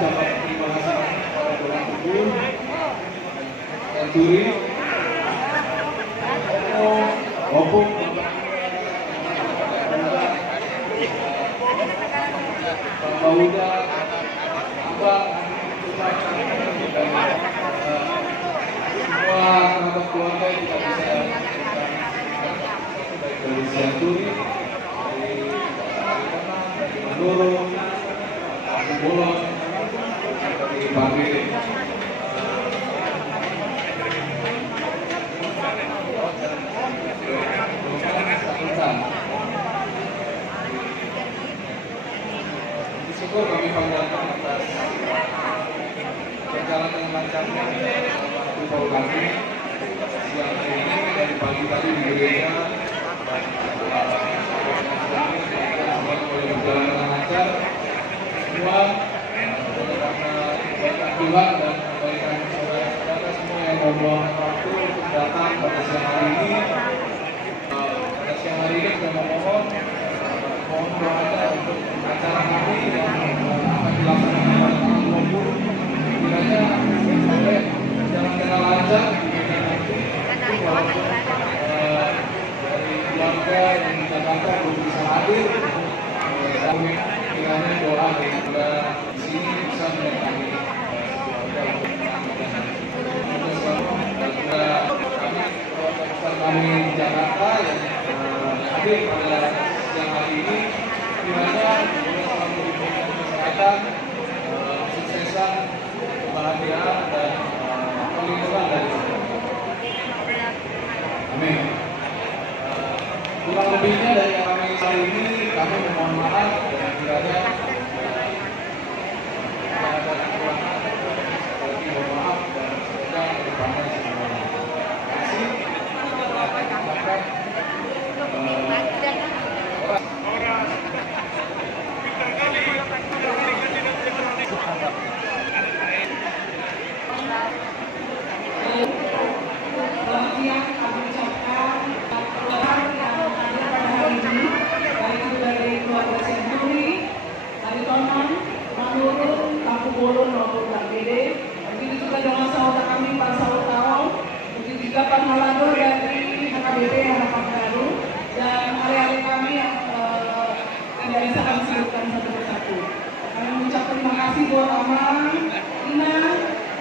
mengucapkan terima kasih kepada Tuhan Tubuh, Senturi, Opung, Bapak Uda, Abang, semua kerabat keluarga juga bisa baik dari Senturi, dari Mandoro, dari Bolon, dari Bangke. Syukur kami panjatkan atas berjalan dengan lancarnya ritual kami siang hari ini dari pagi tadi di gereja dan semua boleh berjalan dengan lancar semua karena kebaikan Tuhan dan kebaikan saudara-saudara semua yang meluangkan waktu untuk datang pada siang hari ini. Pada siang hari ini kita mohon doanya untuk acara kami yang akan dilaksanakan pada tanggal 20 kiranya boleh berjalan dengan lancar nanti walaupun dari keluarga yang di Jakarta belum bisa hadir kami kiranya doa dari juga di sini bisa menyertai keluarga dan juga kami keluarga besar kami di Jakarta yang hadir pada siang hari ini kiranya selalu diberikan kesehatan, kesuksesan, kebahagiaan dan perlindungan dari Tuhan. Amin. Kurang lebihnya dari kami kali ini kami mohon maaf dan kiranya ada kekurangan lagi mohon maaf dan semoga kedepannya semuanya. Terima kasih. Selamat siang, kami ucapkan keluarga yang hadir pada hari ini, baik itu dari keluarga Senturi, dari Tonan, Manurun, Kapu Bolon maupun Bangkede, begitu juga dengan saudara kami Pak Saul Tarong, begitu juga Pak Malado dari HKBP Harapan Baru, dan area-area kami yang tidak bisa kami sebutkan satu persatu. Kami mengucap terima kasih buat Amang, Ina,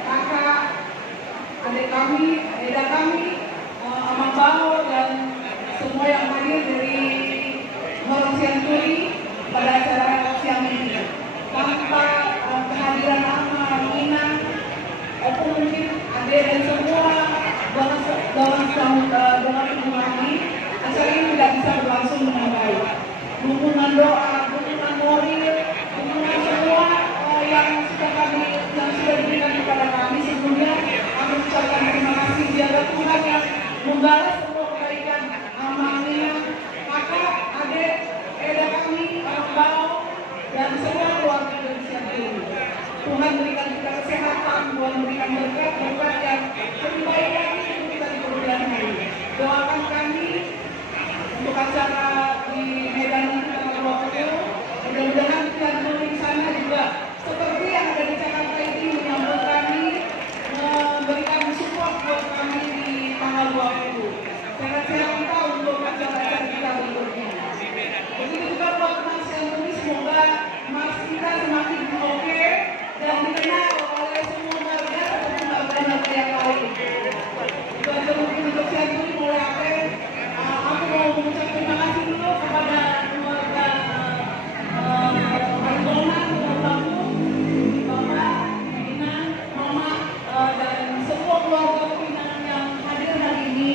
kakak, adik kami, Eda kami, Amang Bao dan semua yang hadir dari Horong Senturi pada acara siang ini. Tanpa kehadiran Amang, Ina, Opung mungkin adik dan semua dengan hubungan ini, acara ini tidak bisa berlangsung dengan baik. Dukungan doa, dukungan moral, dukungan semua yang sudah diberikan kepada kami sebelumnya, kami ucapkan terima kasih biarlah Tuhan yang membalas semua kebaikan amalnya, kakak, adik, Eda kami, Bau, dan semua keluarga dari Senturi. Tuhan berikan kita kesehatan, Tuhan berikan berkat yang lebih baik lagi untuk kita di kemudian hari. Doakan kami untuk acara di Medan tanggal 20, mudah-mudahan kita di sana juga seperti yang ada di Jakarta ini menyambut kami, memberikan support buat kami di tanggal 20. Sehat-sehat kita untuk acara-acara kita berikutnya. Begitu juga buat Mas Senturi, semoga Mas kita semakin oke dan dikenal oleh semua warga seperti warga yang lain. Juga mungkin untuk Senturi mulai April, aku mau mengucap terima kasih dulu kepada keluarga Argona, Bangku, Bapak, Ina, Mama, dan semua keluarga Pinangan yang hadir hari ini.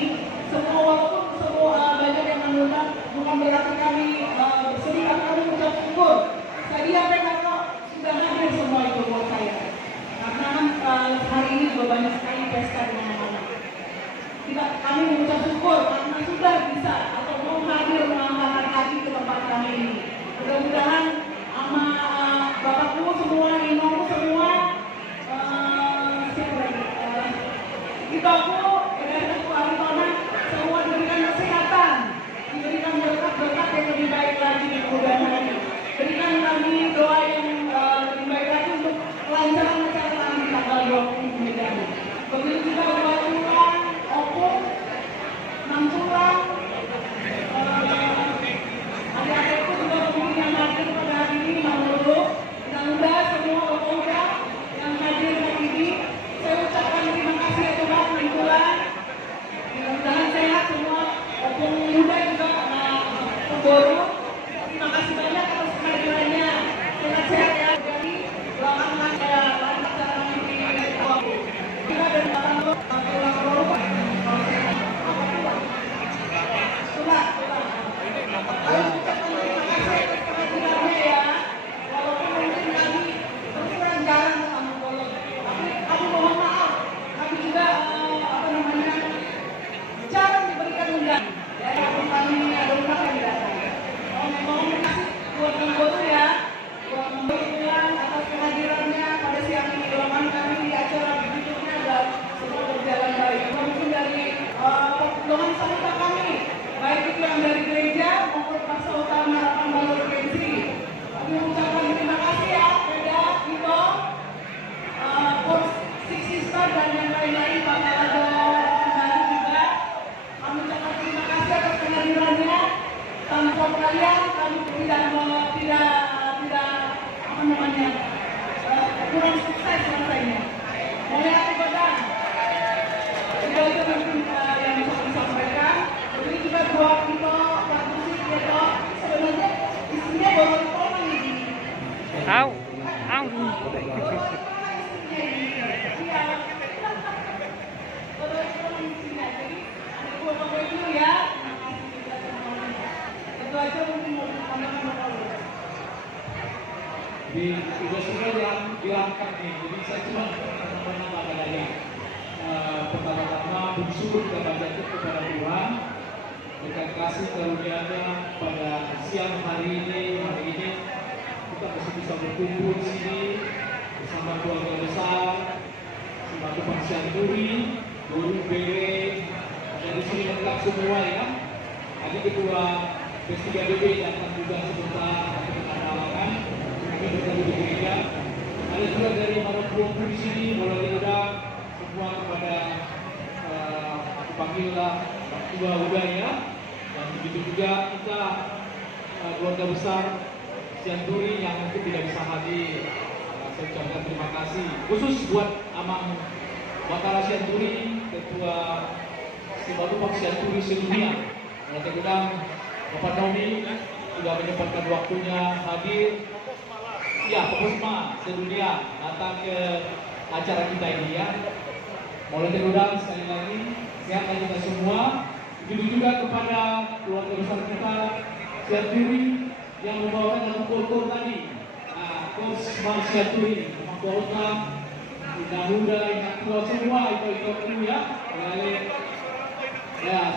Semua waktu, semua banyak yang mengundang, bukan berarti kami bersedih, kami mengucap syukur. Tadi apa kalau sudah hadir semua itu buat saya. Karena hari ini juga banyak sekali pesta di mana-mana. Kami mengucap syukur karena sudah bisa atau mau hadir mengangkat hati ke tempat kami ini. Mudah-mudahan sama bapakku semua, inoku semua, siapa lagi? Ibaku, Edaku, Aritona, semua diberikan kesehatan, diberikan berkat-berkat yang lebih baik lagi di kemudian hari. Berikan kami doa yang lebih baik lagi untuk kurang sukses rasanya. Mulai aku godang. Itu aja mungkin yang bisa saya sampaikan. Jadi juga dua kita musik kita sebenarnya isinya baru orang ini. Au, au. Itu aja mungkin mau Di sudah yang diangkat nih, jadi saya cuma menambahkan lagi. Pertama-tama bersyukur kita panjatkan kepada Tuhan berkat kasih karunia-Nya pada siang hari ini kita masih bisa berkumpul di sini bersama keluarga besar, bersama Tukang Sianturi, guru BW, dari sini lengkap semua ya. Tadi ketua P3BB datang juga sebentar untuk mengenalkan. Bertemu di gereja. Ada juga dari Maroko di sini, mulai udang semua kepada aku panggillah tua udangnya. Dan begitu juga kita keluarga besar Sianturi yang mungkin tidak bisa hadir. Saya ucapkan terima kasih khusus buat Amang Bakara Sianturi, ketua Sibalupak Sianturi sedunia. Mulai udang Bapak Nomi sudah menyempatkan waktunya hadir. Ya, Pokosma sedunia datang ke acara kita ini ya. Mulai terudang sekali lagi, sehat kita semua. Begitu juga kepada keluarga besar kita, Sianturi yang membawakan dalam kultur tadi. Nah, Coach Mar Sianturi, Mahkota, Indah Muda, Indah Tua semua itu ya. Ya.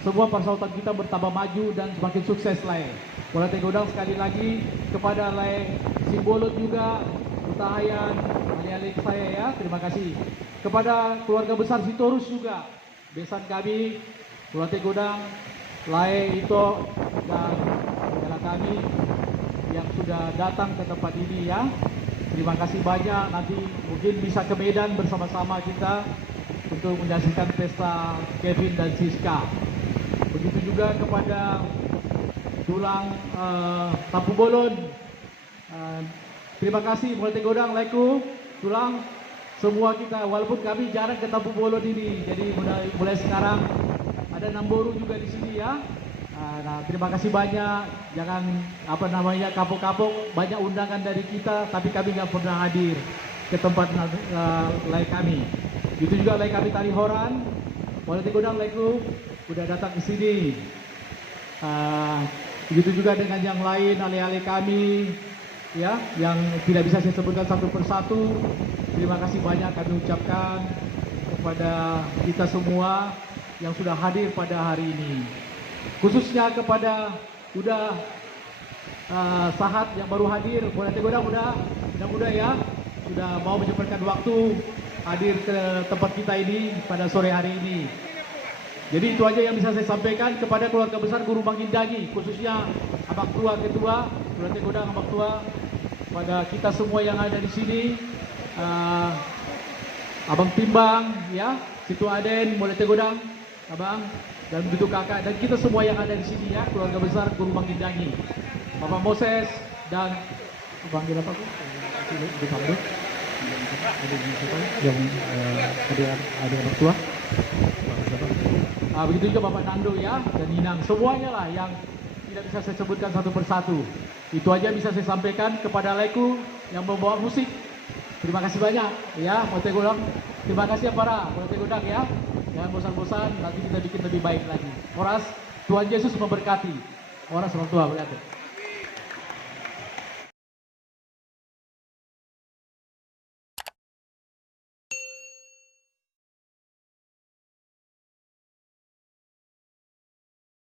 Semua persautan kita bertambah maju dan semakin sukses Lai. Boleh tegodang sekali lagi kepada Lai Simbolot juga, Utahayan, alih-alih saya ya, terima kasih. Kepada keluarga besar Sitorus juga, besan kami, boleh tegodang, Lai Ito dan segala kami yang sudah datang ke tempat ini ya. Terima kasih banyak, nanti mungkin bisa ke Medan bersama-sama kita untuk menyaksikan pesta Kevin dan Siska. Begitu juga kepada tulang Tapu Bolon. Terima kasih mulai tegodang laiku tulang semua kita walaupun kami jarang ke Tapu Bolon ini. Jadi mulai sekarang ada Namboru juga di sini ya. Nah, terima kasih banyak. Jangan kapok-kapok banyak undangan dari kita tapi kami nggak pernah hadir ke tempat lain kami. Itu juga lain kami Tari Horan, boleh tegodang laiku udah datang ke sini. Begitu juga dengan yang lain alih-alih kami, ya, yang tidak bisa saya sebutkan satu persatu. Terima kasih banyak kami ucapkan kepada kita semua yang sudah hadir pada hari ini. Khususnya kepada sahat yang baru hadir, boleh tegodang udah ya, sudah mau menyempatkan waktu hadir ke tempat kita ini pada sore hari ini. Jadi itu aja yang bisa saya sampaikan kepada keluarga besar Guru Mangindangi, khususnya Abang Tua Ketua, Bulan Tegodang Abang Tua, pada kita semua yang ada di sini, Abang Timbang, ya, Situ Aden, Mulai Tegodang, Abang, dan begitu kakak, dan kita semua yang ada di sini ya, keluarga besar Guru Mangindangi, Bapak Moses dan Abang Gila Pak, yang ada orang tua. Begitu juga Bapak Nando ya, dan Inang, semuanya lah yang tidak bisa saya sebutkan satu persatu. Itu aja bisa saya sampaikan kepada Leku yang membawa musik. Terima kasih banyak ya, Mote Godang. Terima kasih ya para Mote Godang ya. Jangan bosan-bosan, nanti kita bikin lebih baik lagi. Oras, Tuhan Yesus memberkati. Oras orang tua berkati.